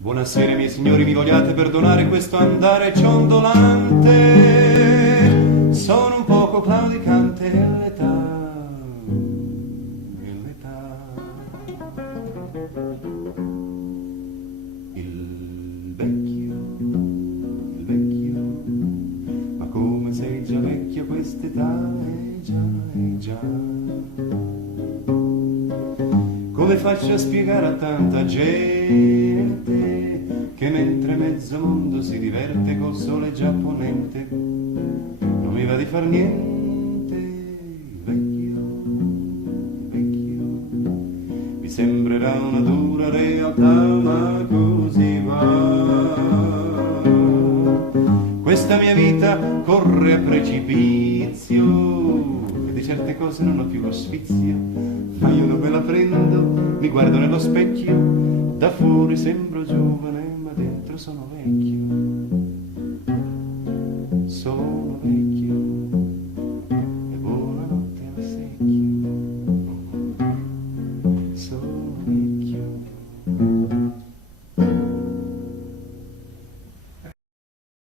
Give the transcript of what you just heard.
Buonasera miei signori, mi vogliate perdonare questo andare ciondolante. Sono un poco claudicante e l'età. Il vecchio, ma come sei già vecchio a quest'età, già. Come faccio a spiegare a tanta gente che mentre mezzo mondo si diverte col sole giapponese non mi va di far niente? Il vecchio, mi sembrerà una dura realtà, ma così va. Questa mia vita corre a precipizio e di certe cose non ho più lo sfizio, ma io non me la prendo, mi guardo nello specchio, da fuori sembro giovane ma dentro sono vecchio.